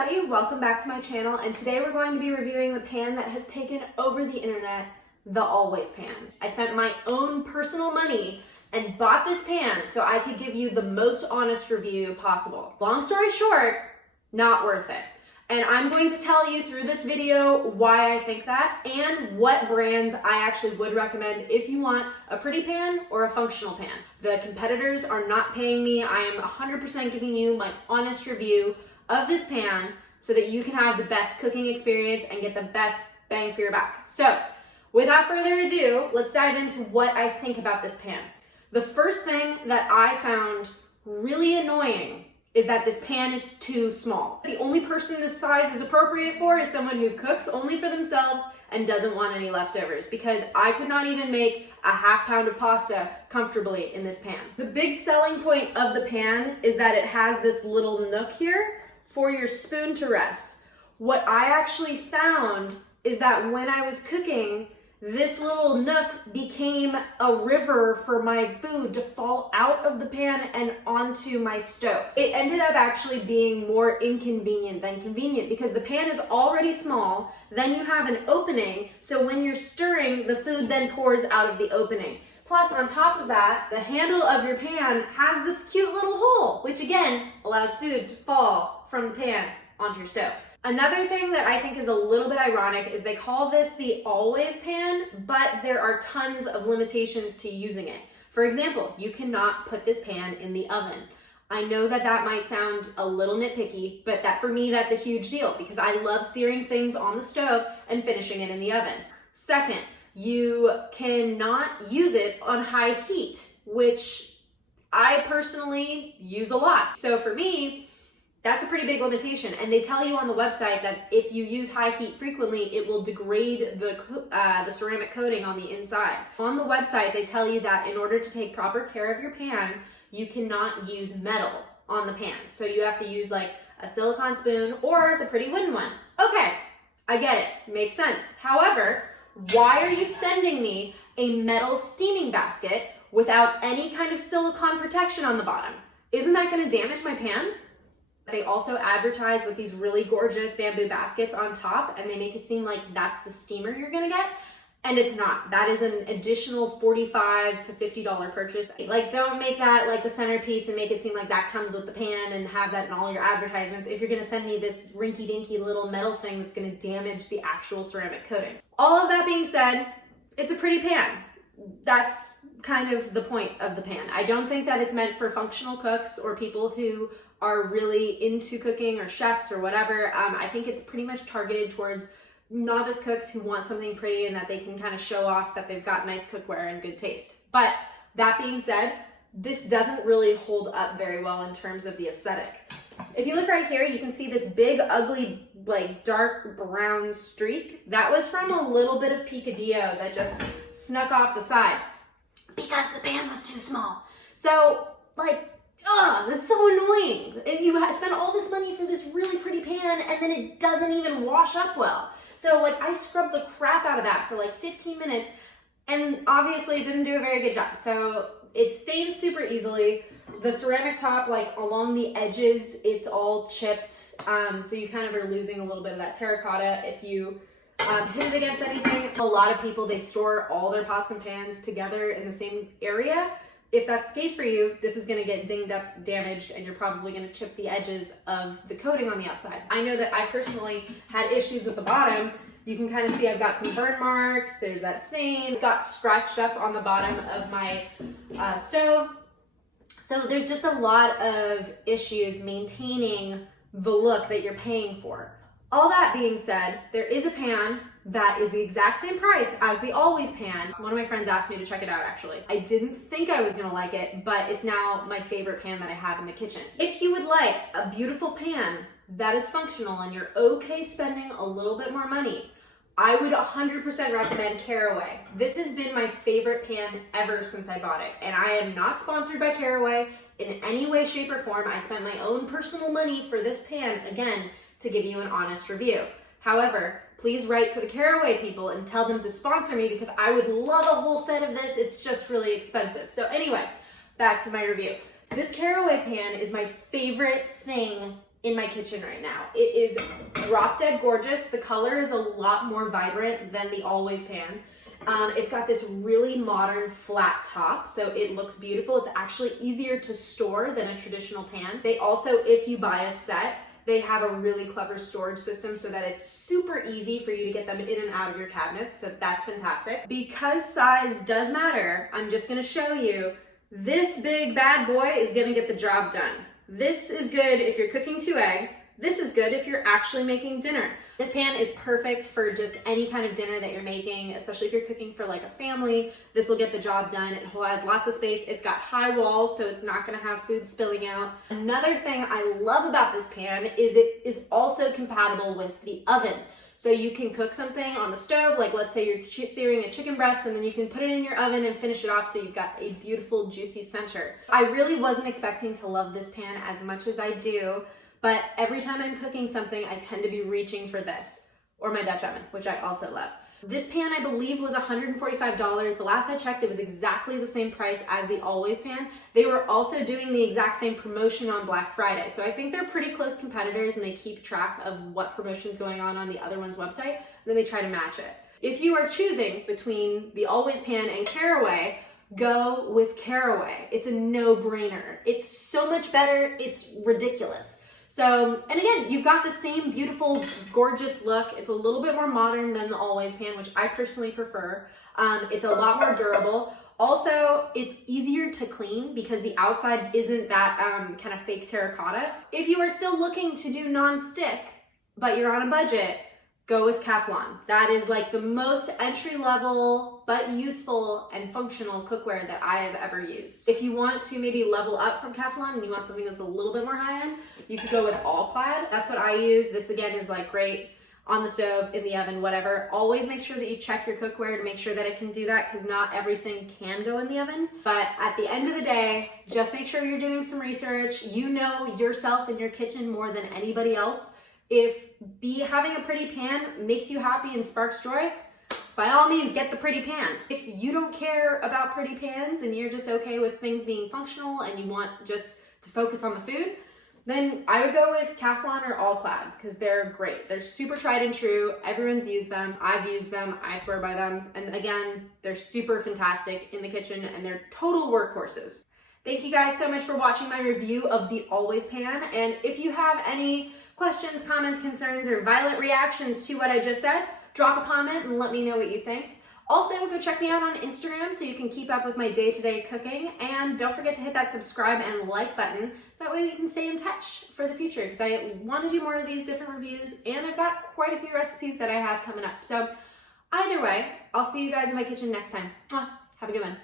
everybody, welcome back to my channel, and today we're going to be reviewing the pan that has taken over the internet, the Always Pan. I spent my own personal money and bought this pan so I could give you the most honest review possible. Long story short, not worth it. And I'm going to tell you through this video why I think that and what brands I actually would recommend if you want a pretty pan or a functional pan. The competitors are not paying me. I am 100% giving you my honest review of this pan so that you can have the best cooking experience and get the best bang for your buck. So without further ado, let's dive into what I think about this pan. The first thing that I found really annoying is that this pan is too small. The only person this size is appropriate for is someone who cooks only for themselves and doesn't want any leftovers, because I could not even make a half pound of pasta comfortably in this pan. The big selling point of the pan is that it has this little nook here for your spoon to rest. What I actually found is that when I was cooking, this little nook became a river for my food to fall out of the pan and onto my stove. It ended up actually being more inconvenient than convenient because the pan is already small, then you have an opening, so when you're stirring, the food then pours out of the opening. Plus, on top of that, the handle of your pan has this cute little hole, which again, allows food to fall from the pan onto your stove. Another thing that I think is a little bit ironic is they call this the Always Pan, but there are tons of limitations to using it. For example, you cannot put this pan in the oven. I know that that might sound a little nitpicky, but that for me, that's a huge deal because I love searing things on the stove and finishing it in the oven. Second, you cannot use it on high heat, which I personally use a lot. So for me, that's a pretty big limitation, and they tell you on the website that if you use high heat frequently, it will degrade the ceramic coating on the inside. On the website, they tell you that in order to take proper care of your pan, you cannot use metal on the pan. So you have to use like a silicone spoon or the pretty wooden one. Okay, I get it, makes sense. However, why are you sending me a metal steaming basket without any kind of silicone protection on the bottom? Isn't that gonna damage my pan? They also advertise with these really gorgeous bamboo baskets on top, and they make it seem like that's the steamer you're gonna get, and it's not. That is an additional $45 to $50 purchase. Like, don't make that like the centerpiece and make it seem like that comes with the pan and have that in all your advertisements if you're gonna send me this rinky-dinky little metal thing that's gonna damage the actual ceramic coating. All of that being said, it's a pretty pan. That's kind of the point of the pan. I don't think that it's meant for functional cooks or people who are really into cooking or chefs or whatever. I think it's pretty much targeted towards novice cooks who want something pretty and that they can kind of show off that they've got nice cookware and good taste. But that being said, this doesn't really hold up very well in terms of the aesthetic. If you look right here, you can see this big, ugly, like dark brown streak. That was from a little bit of picadillo that just snuck off the side because the pan was too small. So, like, that's so annoying. You spend all this money for this really pretty pan and then it doesn't even wash up well. So like I scrubbed the crap out of that for like 15 minutes and obviously it didn't do a very good job. So it stains super easily. The ceramic top, like along the edges, it's all chipped. So you kind of are losing a little bit of that terracotta if you hit it against anything. A lot of people, they store all their pots and pans together in the same area. If that's the case for you, this is gonna get dinged up, damaged, and you're probably gonna chip the edges of the coating on the outside. I know that I personally had issues with the bottom. You can kind of see I've got some burn marks, there's that stain. It got scratched up on the bottom of my stove. So there's just a lot of issues maintaining the look that you're paying for. All that being said, there is a pan that is the exact same price as the Always Pan. One of my friends asked me to check it out actually. I didn't think I was gonna like it, but it's now my favorite pan that I have in the kitchen. If you would like a beautiful pan that is functional and you're okay spending a little bit more money, I would 100% recommend Caraway. This has been my favorite pan ever since I bought it, and I am not sponsored by Caraway in any way, shape, or form. I spent my own personal money for this pan, again, to give you an honest review. However, please write to the Caraway people and tell them to sponsor me because I would love a whole set of this. It's just really expensive. So anyway, back to my review. This Caraway pan is my favorite thing in my kitchen right now. It is drop dead gorgeous. The color is a lot more vibrant than the Always pan. It's got this really modern flat top, so it looks beautiful. It's actually easier to store than a traditional pan. They also, if you buy a set, they have a really clever storage system so that it's super easy for you to get them in and out of your cabinets, so that's fantastic. Because size does matter, I'm just gonna show you, this big bad boy is gonna get the job done. This is good if you're cooking 2 eggs. This is good if you're actually making dinner. This pan is perfect for just any kind of dinner that you're making, especially if you're cooking for like a family. This will get the job done. It has lots of space. It's got high walls, so it's not gonna have food spilling out. Another thing I love about this pan is it is also compatible with the oven. So you can cook something on the stove, like let's say you're searing a chicken breast, and then you can put it in your oven and finish it off so you've got a beautiful juicy center. I really wasn't expecting to love this pan as much as I do, but every time I'm cooking something, I tend to be reaching for this, or my Dutch oven, which I also love. This pan, I believe, was $145. The last I checked, it was exactly the same price as the Always pan. They were also doing the exact same promotion on Black Friday. So I think they're pretty close competitors, and they keep track of what promotion is going on the other one's website, and then they try to match it. If you are choosing between the Always pan and Caraway, go with Caraway. It's a no-brainer. It's so much better, it's ridiculous. So, and again, you've got the same beautiful, gorgeous look. It's a little bit more modern than the Always pan, which I personally prefer. It's a lot more durable. Also, it's easier to clean because the outside isn't that kind of fake terracotta. If you are still looking to do non-stick, but you're on a budget, go with Teflon. That is like the most entry-level but useful and functional cookware that I have ever used. If you want to maybe level up from Teflon and you want something that's a little bit more high-end, you could go with All-Clad. That's what I use. This again is like great on the stove, in the oven, whatever. Always make sure that you check your cookware to make sure that it can do that, because not everything can go in the oven. But at the end of the day, just make sure you're doing some research. You know yourself and your kitchen more than anybody else. If having a pretty pan makes you happy and sparks joy, by all means, get the pretty pan. If you don't care about pretty pans and you're just okay with things being functional and you want just to focus on the food, then I would go with Teflon or All-Clad, because they're great. They're super tried and true. Everyone's used them. I've used them. I swear by them. And again, they're super fantastic in the kitchen, and they're total workhorses. Thank you guys so much for watching my review of the Always pan. And if you have any questions, comments, concerns, or violent reactions to what I just said, drop a comment and let me know what you think. Also, go check me out on Instagram so you can keep up with my day-to-day cooking, and don't forget to hit that subscribe and like button so that way we can stay in touch for the future, because I want to do more of these different reviews, and I've got quite a few recipes that I have coming up. So either way, I'll see you guys in my kitchen next time. Have a good one.